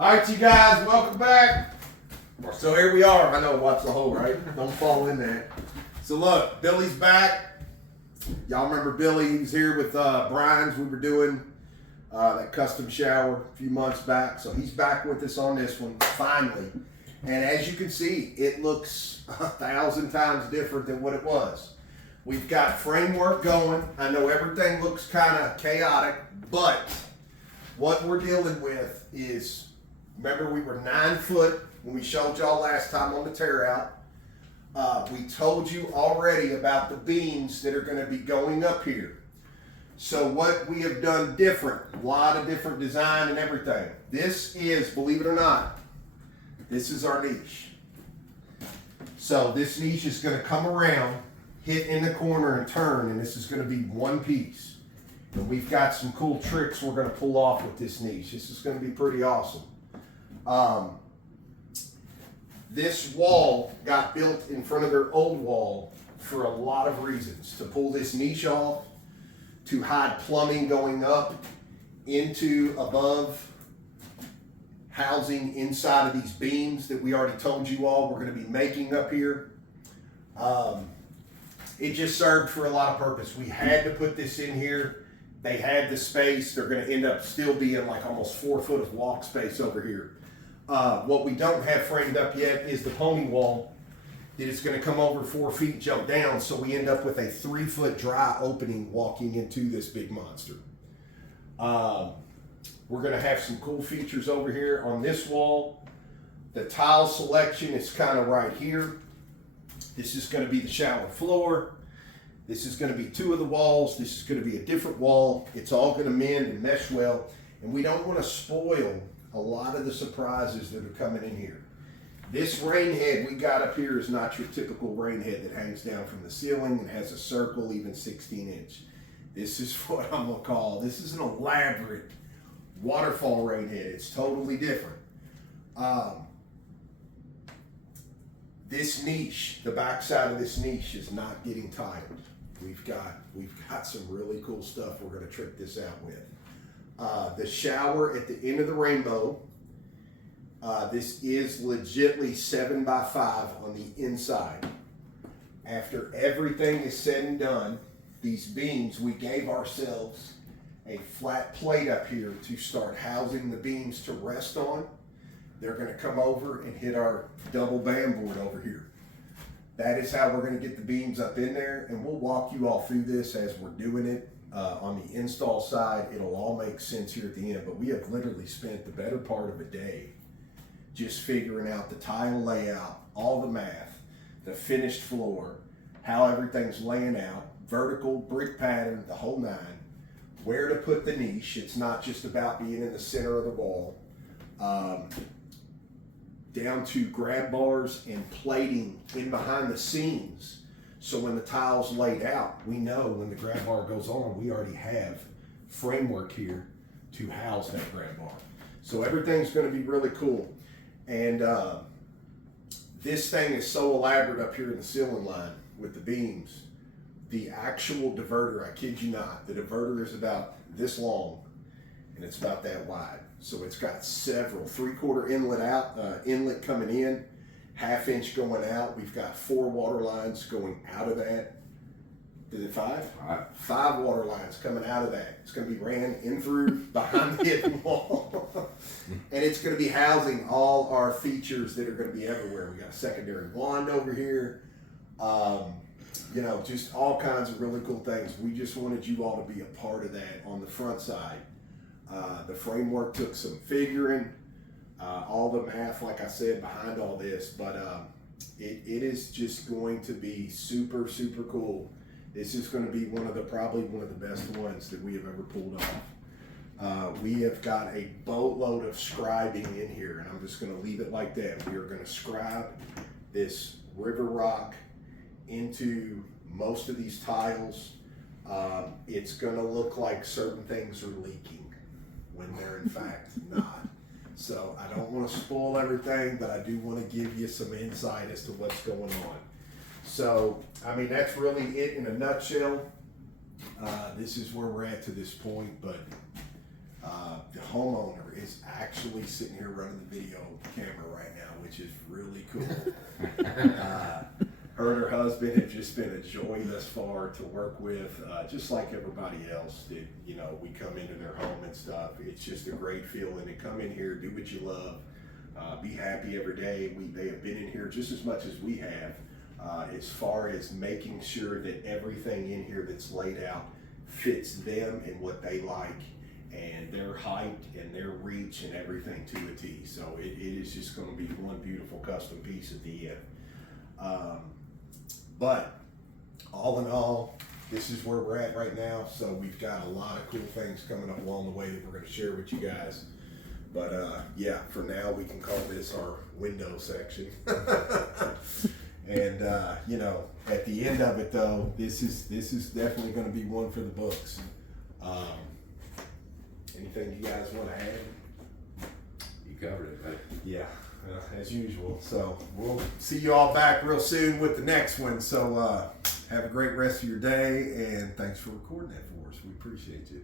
All right, you guys, welcome back. So here we are. I know, watch the hole, right? Don't fall in there. So look, Billy's back. Y'all remember Billy? He was here with Brian's. We were doing that custom shower a few months back. So he's back with us on this one, finally. And as you can see, it looks 1,000 times different than what it was. We've got framework going. I know everything looks kind of chaotic, but what we're dealing with is, remember we were 9 foot when we showed y'all last time on the tear out. We told you already about the beams that are going to be going up here. So what we have done different, a lot of different design and everything. This is, believe it or not, this is our niche. So this niche is going to come around, hit in the corner and turn, and this is going to be one piece. And we've got some cool tricks we're going to pull off with this niche. This is going to be pretty awesome. This wall got built in front of their old wall for a lot of reasons. To pull this niche off, to hide plumbing going up into above housing inside of these beams that we already told you all we're going to be making up here. It just served for a lot of purpose. We had to put this in here. They had the space. They're going to end up still being like almost 4 foot of walk space over here. What we don't have framed up yet is the pony wall that is going to come over 4 feet, jump down, so we end up with a 3 foot dry opening walking into this big monster. We're going to have some cool features over here on this wall. The tile selection is kind of right here. This is going to be the shower floor. This is going to be 2 of the walls. This is going to be a different wall. It's all going to mend and mesh well. And we don't want to spoil a lot of the surprises that are coming in here. This rain head we got up here is not your typical rain head that hangs down from the ceiling and has a circle, even 16-inch. This is what I'm going to call, this is an elaborate waterfall rain head. It's totally different. This niche, the backside of this niche is not getting tiled. We've got some really cool stuff we're going to trick this out with. The shower at the end of the rainbow, this is legitly 7 by 5 on the inside. After everything is said and done, these beams, we gave ourselves a flat plate up here to start housing the beams to rest on. They're going to come over and hit our double band board over here. That is how we're going to get the beams up in there, and we'll walk you all through this as we're doing it. On the install side, it'll all make sense here at the end, but we have literally spent the better part of a day just figuring out the tile layout, all the math, the finished floor, how everything's laying out, vertical, brick pattern, the whole 9, where to put the niche. It's not just about being in the center of the wall. Down to grab bars and plating in behind the seams. So when the tile's laid out, we know when the grab bar goes on, we already have framework here to house that grab bar. So everything's going to be really cool. And this thing is so elaborate up here in the ceiling line with the beams. The actual diverter, I kid you not, the diverter is about this long and it's about that wide. So it's got several 3/4 inlet coming in, 1/2 inch going out. We've got 4 water lines going out of that. Is it 5? 5 water lines coming out of that. It's going to be ran in through behind the hidden wall. And it's going to be housing all our features that are going to be everywhere. We got a secondary wand over here. You know, just all kinds of really cool things. We just wanted you all to be a part of that on the front side. The framework took some figuring, all the math, like I said, behind all this, but it is just going to be super, super cool. This is going to be probably one of the best ones that we have ever pulled off. We have got a boatload of scribing in here, and I'm just going to leave it like that. We are going to scribe this river rock into most of these tiles. It's going to look like certain things are leaking when they're in fact not. So I don't want to spoil everything, but I do want to give you some insight as to what's going on. So, I mean, that's really it in a nutshell. This is where we're at to this point, but The homeowner is actually sitting here running the video camera right now, which is really cool. Her and her husband have just been a joy thus far to work with, just like everybody else that, you know, we come into their home and stuff. It's just a great feeling to come in here, do what you love, be happy every day. They have been in here just as much as we have, as far as making sure that everything in here that's laid out fits them and what they like, and their height and their reach and everything to a T. So it is just going to be one beautiful custom piece at the end. But all in all, this is where we're at right now. So we've got a lot of cool things coming up along the way that we're going to share with you guys. But yeah, for now we can call this our window section. And you know, at the end of it though, this is definitely going to be one for the books. Anything you guys want to add? You covered it, man. Yeah, as usual. So we'll see you all back real soon with the next one. So have a great rest of your day, and thanks for recording that for us. We appreciate you.